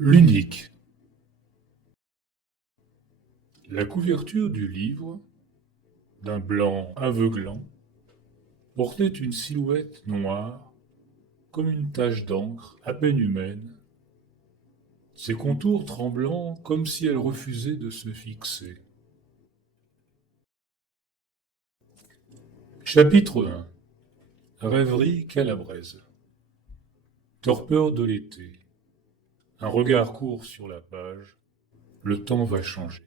L'unique. La couverture du livre, d'un blanc aveuglant, portait une silhouette noire, comme une tache d'encre à peine humaine, ses contours tremblants comme si elle refusait de se fixer. Chapitre 1. Rêverie calabraise. Torpeur de l'été. Un regard court sur la page. Le temps va changer.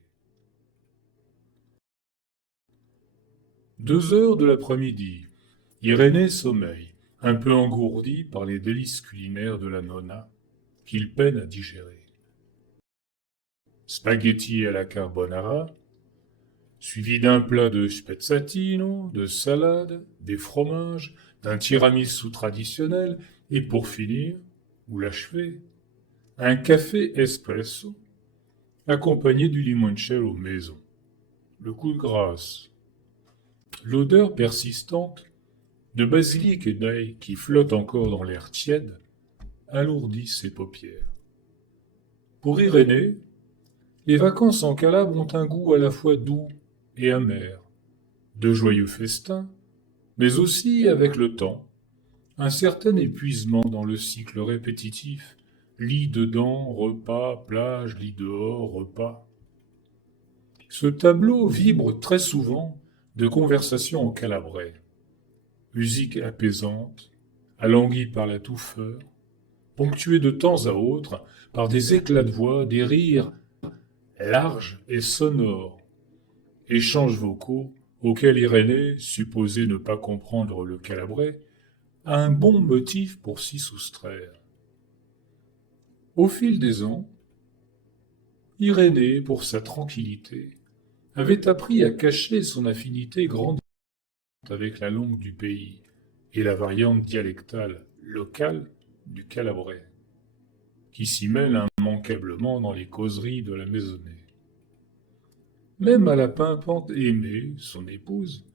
2 heures de l'après-midi. Irénée sommeille, un peu engourdi par les délices culinaires de la nonna, qu'il peine à digérer. Spaghetti à la carbonara, suivi d'un plat de spezzatino, de salade, des fromages, d'un tiramisu traditionnel, et pour finir, ou l'achever, un café espresso, accompagné du limoncello maison. Le coup de grâce. L'odeur persistante de basilic et d'ail qui flotte encore dans l'air tiède alourdit ses paupières. Pour Irénée, les vacances en Calabre ont un goût à la fois doux et amer, de joyeux festins, mais aussi, avec le temps, un certain épuisement dans le cycle répétitif, lit dedans, repas, plage, lit dehors, repas. Ce tableau vibre très souvent de conversations en calabrais, musique apaisante, alanguie par la touffeur, ponctuée de temps à autre par des éclats de voix, des rires larges et sonores, échanges vocaux auxquels Irénée, supposé ne pas comprendre le calabrais, a un bon motif pour s'y soustraire. Au fil des ans, Irénée, pour sa tranquillité, avait appris à cacher son affinité grandissante avec la langue du pays et la variante dialectale locale du calabrais, qui s'y mêle immanquablement dans les causeries de la maisonnée. Même à la pimpante Aimée, son épouse,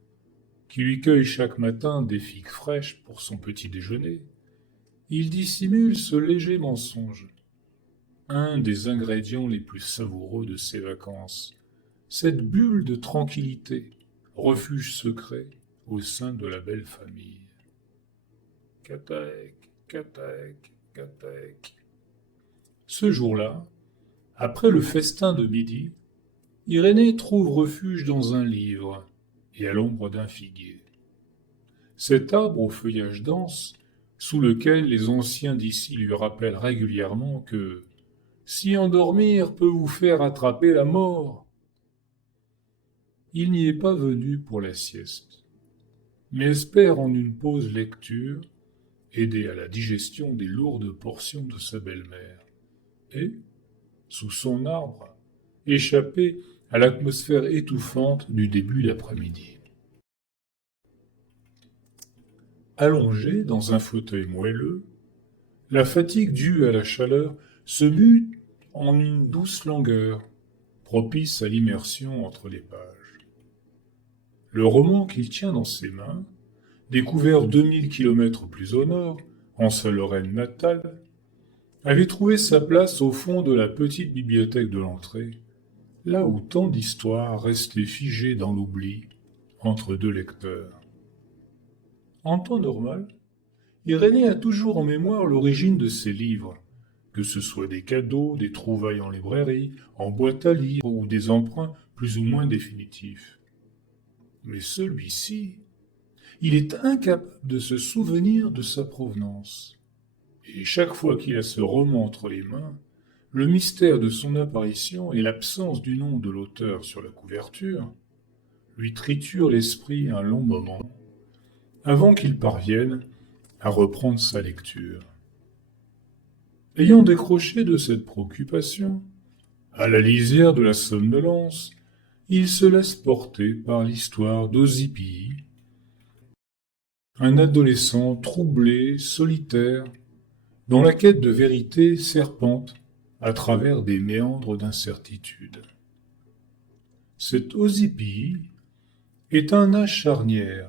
qui lui cueille chaque matin des figues fraîches pour son petit déjeuner, il dissimule ce léger mensonge, un des ingrédients les plus savoureux de ses vacances, cette bulle de tranquillité, refuge secret au sein de la belle famille. Catek, catek, catek. Ce jour-là, après le festin de midi, Irénée trouve refuge dans un livre et à l'ombre d'un figuier. Cet arbre au feuillage dense, sous lequel les anciens d'ici lui rappellent régulièrement que s'y endormir peut vous faire attraper la mort. Il n'y est pas venu pour la sieste, mais espère en une pause lecture aider à la digestion des lourdes portions de sa belle-mère, et, sous son arbre, échapper à l'atmosphère étouffante du début d'après-midi. Allongé dans un fauteuil moelleux, la fatigue due à la chaleur se mue en une douce langueur, propice à l'immersion entre les pages. Le roman qu'il tient dans ses mains, découvert 2000 kilomètres plus au nord, en sa Lorraine natale, avait trouvé sa place au fond de la petite bibliothèque de l'entrée, là où tant d'histoires restaient figées dans l'oubli entre deux lecteurs. En temps normal, Irénée a toujours en mémoire l'origine de ses livres, que ce soit des cadeaux, des trouvailles en librairie, en boîte à livres ou des emprunts plus ou moins définitifs. Mais celui-ci, il est incapable de se souvenir de sa provenance. Et chaque fois qu'il a ce roman entre les mains, le mystère de son apparition et l'absence du nom de l'auteur sur la couverture lui triturent l'esprit un long moment, avant qu'il parvienne à reprendre sa lecture. Ayant décroché de cette préoccupation, à la lisière de la somnolence, il se laisse porter par l'histoire d'Ozipii, un adolescent troublé, solitaire, dont la quête de vérité serpente à travers des méandres d'incertitude. Cet Ozipii est un âge charnière,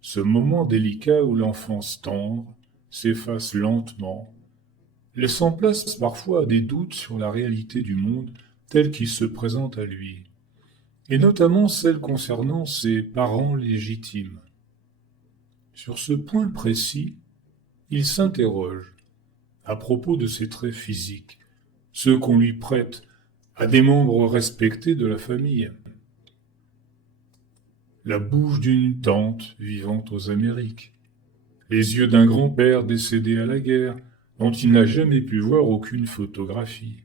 ce moment délicat où l'enfance tendre s'efface lentement laissant place parfois à des doutes sur la réalité du monde tel qu'il se présente à lui, et notamment celle concernant ses parents légitimes. Sur ce point précis, il s'interroge à propos de ses traits physiques, ceux qu'on lui prête à des membres respectés de la famille. La bouche d'une tante vivant aux Amériques, les yeux d'un grand-père décédé à la guerre, dont il n'a jamais pu voir aucune photographie.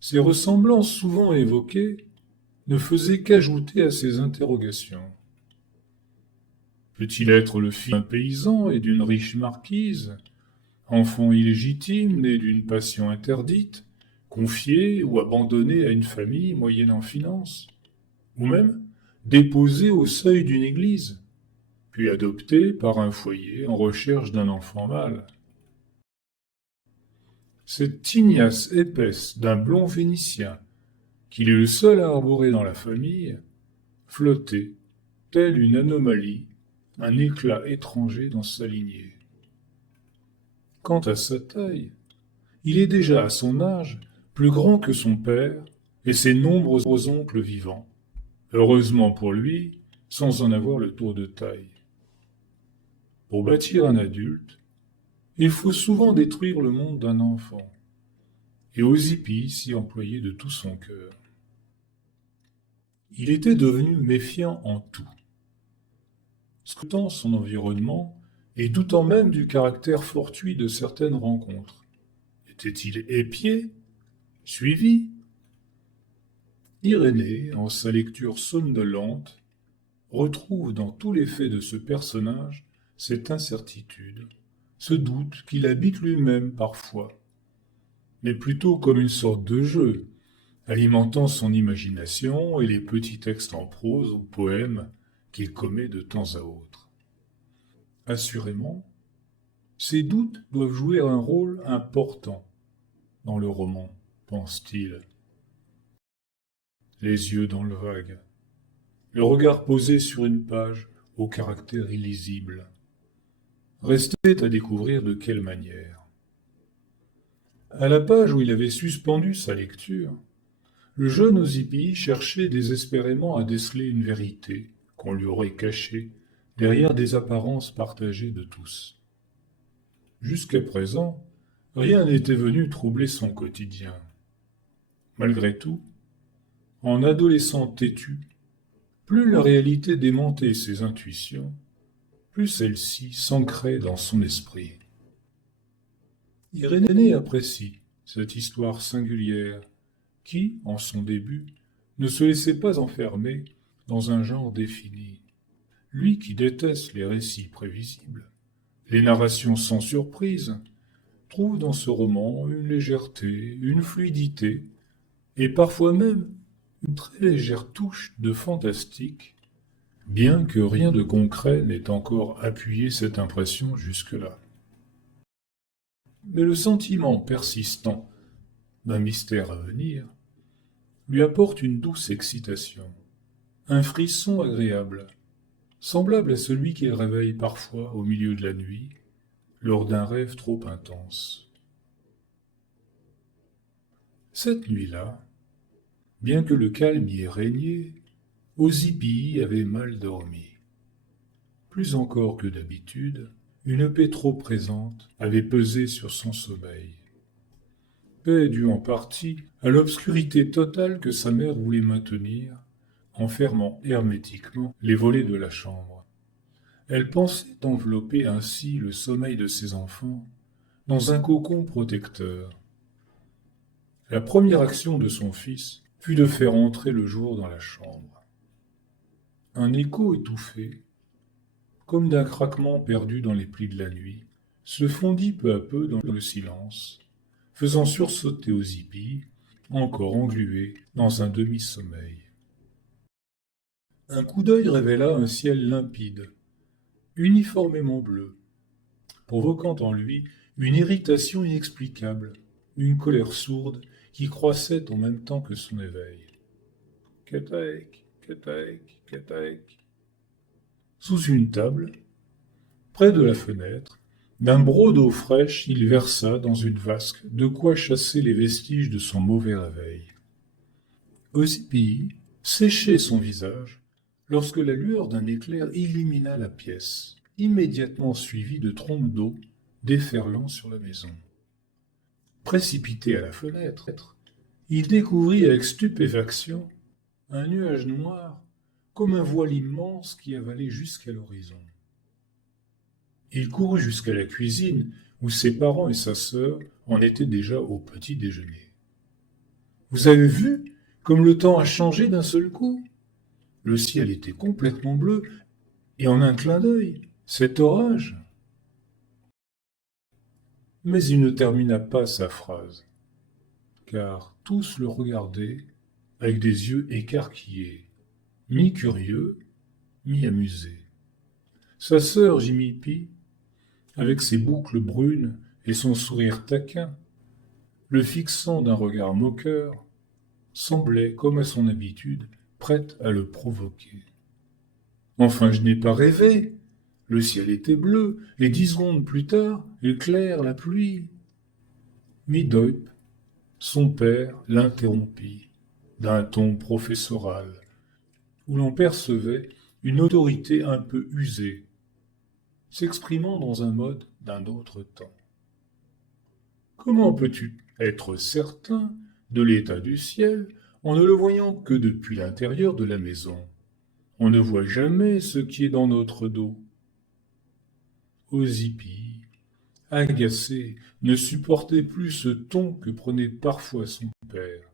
Ces ressemblances souvent évoquées ne faisaient qu'ajouter à ses interrogations. Peut-il être le fils d'un paysan et d'une riche marquise, enfant illégitime né d'une passion interdite, confié ou abandonné à une famille moyennant finance, ou même déposé au seuil d'une église, puis adopté par un foyer en recherche d'un enfant mâle? Cette tignasse épaisse d'un blond vénitien, qu'il est le seul à arborer dans la famille, flottait, telle une anomalie, un éclat étranger dans sa lignée. Quant à sa taille, il est déjà à son âge plus grand que son père et ses nombreux oncles vivants, heureusement pour lui, sans en avoir le tour de taille. Pour bâtir un adulte, il faut souvent détruire le monde d'un enfant, et Osipi s'y employait de tout son cœur. Il était devenu méfiant en tout, scrutant son environnement et doutant même du caractère fortuit de certaines rencontres. Était-il épié, suivi? Irénée, en sa lecture somnolente, retrouve dans tous les faits de ce personnage cette incertitude, ce doute qu'il habite lui-même parfois, mais plutôt comme une sorte de jeu, alimentant son imagination et les petits textes en prose ou poèmes qu'il commet de temps à autre. Assurément, ces doutes doivent jouer un rôle important dans le roman, pense-t-il. Les yeux dans le vague, le regard posé sur une page au caractère illisible. Restait à découvrir de quelle manière. À la page où il avait suspendu sa lecture, le jeune Osipi cherchait désespérément à déceler une vérité qu'on lui aurait cachée derrière des apparences partagées de tous. Jusqu'à présent, rien n'était venu troubler son quotidien. Malgré tout, en adolescent têtu, plus la réalité démentait ses intuitions, plus celle-ci s'ancrait dans son esprit. Irénée apprécie cette histoire singulière qui, en son début, ne se laissait pas enfermer dans un genre défini. Lui qui déteste les récits prévisibles, les narrations sans surprise, trouve dans ce roman une légèreté, une fluidité, et parfois même une très légère touche de fantastique, bien que rien de concret n'ait encore appuyé cette impression jusque-là. Mais le sentiment persistant d'un mystère à venir lui apporte une douce excitation, un frisson agréable, semblable à celui qu'il réveille parfois au milieu de la nuit, lors d'un rêve trop intense. Cette nuit-là, bien que le calme y ait régné, Osipi avait mal dormi. Plus encore que d'habitude, une paix trop présente avait pesé sur son sommeil. Paix due en partie à l'obscurité totale que sa mère voulait maintenir, en fermant hermétiquement les volets de la chambre. Elle pensait envelopper ainsi le sommeil de ses enfants dans un cocon protecteur. La première action de son fils fut de faire entrer le jour dans la chambre. Un écho étouffé, comme d'un craquement perdu dans les plis de la nuit, se fondit peu à peu dans le silence, faisant sursauter Osipi, encore englué dans un demi-sommeil. Un coup d'œil révéla un ciel limpide, uniformément bleu, provoquant en lui une irritation inexplicable, une colère sourde qui croissait en même temps que son éveil. Kataek, Kataek, Kataek. Sous une table, près de la fenêtre, D'un broc d'eau fraîche, il versa dans une vasque de quoi chasser les vestiges de son mauvais réveil. Ozipi séchait son visage lorsque la lueur d'un éclair illumina la pièce, immédiatement suivie de trompes d'eau déferlant sur la maison. Précipité à la fenêtre, il découvrit avec stupéfaction un nuage noir comme un voile immense qui avalait jusqu'à l'horizon. Il courut jusqu'à la cuisine où ses parents et sa sœur en étaient déjà au petit déjeuner. « Vous avez vu comme le temps a changé d'un seul coup? Le ciel était complètement bleu, et en un clin d'œil, cet orage. » Mais il ne termina pas sa phrase, car tous le regardaient avec des yeux écarquillés, mi-curieux, mi-amusés. Sa sœur Jimipi, avec ses boucles brunes et son sourire taquin, le fixant d'un regard moqueur, semblait, comme à son habitude, prête à le provoquer. « Enfin, je n'ai pas rêvé. Le ciel était bleu, et 10 secondes plus tard, éclaire la pluie. » Midoip, son père, l'interrompit, d'un ton professoral, où l'on percevait une autorité un peu usée, s'exprimant dans un mode d'un autre temps. « Comment peux-tu être certain de l'état du ciel en ne le voyant que depuis l'intérieur de la maison? On ne voit jamais ce qui est dans notre dos. » Ozipi, agacé, ne supportait plus ce ton que prenait parfois son père,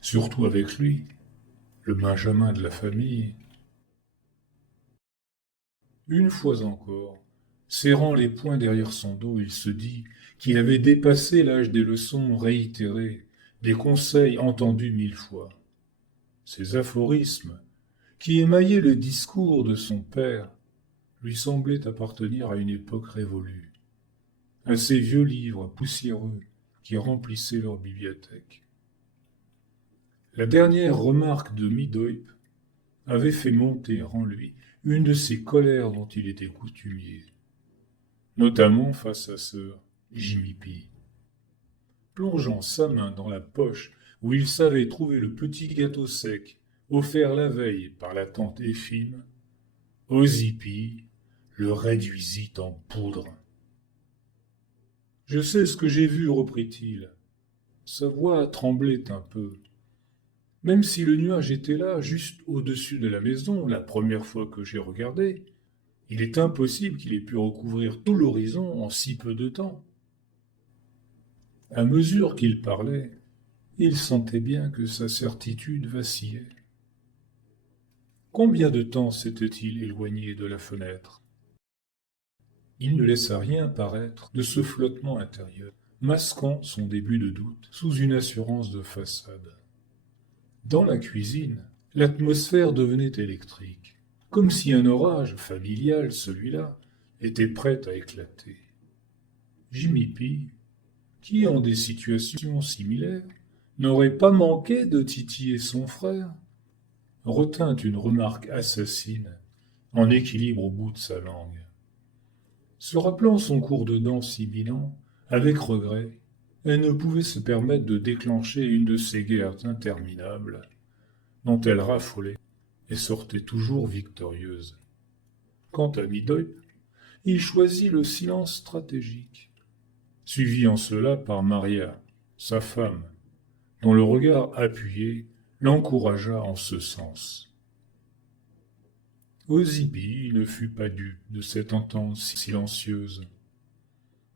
surtout avec lui, le benjamin de la famille. Une fois encore, serrant les poings derrière son dos, il se dit qu'il avait dépassé l'âge des leçons réitérées, des conseils entendus 1000 fois. Ces aphorismes, qui émaillaient le discours de son père, lui semblaient appartenir à une époque révolue, à ces vieux livres poussiéreux qui remplissaient leur bibliothèque. La dernière remarque de Midoip avait fait monter en lui une de ces colères dont il était coutumier, notamment face à sœur Jimipi. Plongeant sa main dans la poche où il savait trouver le petit gâteau sec offert la veille par la tante Effime, Ozipi le réduisit en poudre. « Je sais ce que j'ai vu, reprit-il. » Sa voix tremblait un peu. « Même si le nuage était là, juste au-dessus de la maison, la première fois que j'ai regardé, il est impossible qu'il ait pu recouvrir tout l'horizon en si peu de temps. » À mesure qu'il parlait, il sentait bien que sa certitude vacillait. Combien de temps s'était-il éloigné de la fenêtre? Il ne laissa rien paraître de ce flottement intérieur, masquant son début de doute sous une assurance de façade. Dans la cuisine, l'atmosphère devenait électrique, comme si un orage, familial celui-là, était prêt à éclater. Jimipi, qui en des situations similaires n'aurait pas manqué de titiller son frère, retint une remarque assassine, en équilibre au bout de sa langue. Se rappelant son cours de danse imminent, avec regret, elle ne pouvait se permettre de déclencher une de ces guerres interminables dont elle raffolait et sortait toujours victorieuse. Quant à Midoip, il choisit le silence stratégique, suivi en cela par Maria, sa femme, dont le regard appuyé l'encouragea en ce sens. Ozipi ne fut pas dupe de cette entente silencieuse,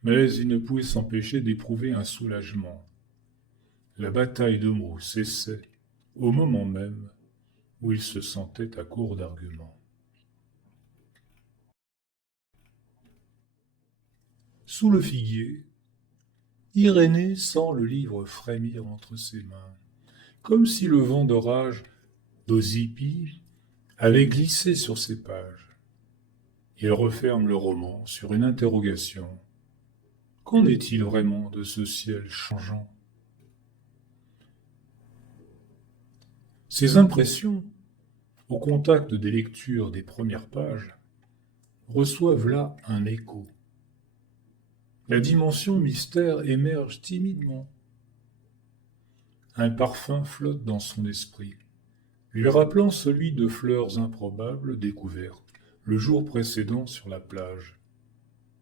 mais il ne pouvait s'empêcher d'éprouver un soulagement. La bataille de mots cessait au moment même où il se sentait à court d'arguments. Sous le figuier, Irénée sent le livre frémir entre ses mains, comme si le vent d'orage d'Ozipi avait glissé sur ses pages. Il referme le roman sur une interrogation. Qu'en est-il vraiment de ce ciel changeant? Ses impressions, au contact des lectures des premières pages, reçoivent là un écho. la dimension mystère émerge timidement. Un parfum flotte dans son esprit, lui rappelant celui de fleurs improbables découvertes le jour précédent sur la plage.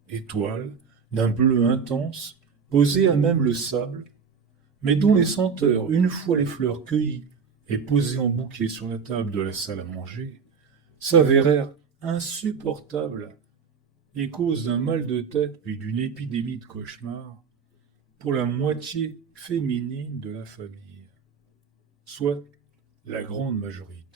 Étoiles, d'un bleu intense, posées à même le sable, mais dont les senteurs, une fois les fleurs cueillies et posées en bouquet sur la table de la salle à manger, s'avérèrent insupportables et causent d'un mal de tête puis d'une épidémie de cauchemars pour la moitié féminine de la famille, soit la grande majorité.